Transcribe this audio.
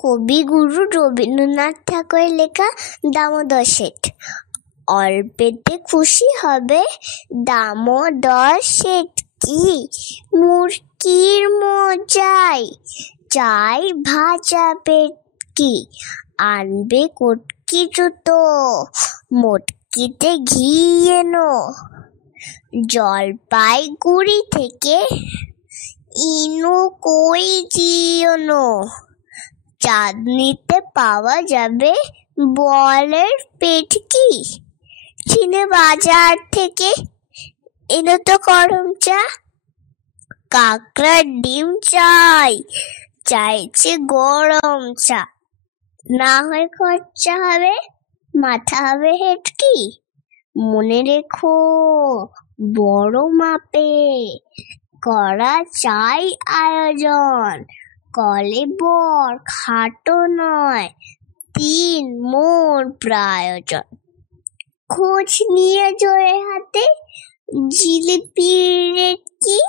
কবিগুরু রবীন্দ্রনাথ ঠাকুরের লেখা দামোদর শেঠ। অল্পেতে খুশি হবে দামোদর শেঠ কি, মুরগির মজাই চাই ভাজা পেটকি। আনবে কটকি জুতো, মটকিতে ঘি এনো, জলপাইগুড়ি থেকে ইনু কই জিওনো। চাঁদনিতে পাওয়া যাবে বোয়ালের পেটকি, চিনে বাজার থেকে এনো তো গরম চা। কাকড়ার ডিম চাই, চাইছে গরম চা। না হয় খরচা হবে, মাথা হবে হেটকি। মনে রেখো বড় মাপে করা চাই আয়োজন, কলে বর খাটো নয় 3 মণ প্রয়োজন। খোঁজ নিয়ে জোড়ে হাতে জিলিপির রেটকি।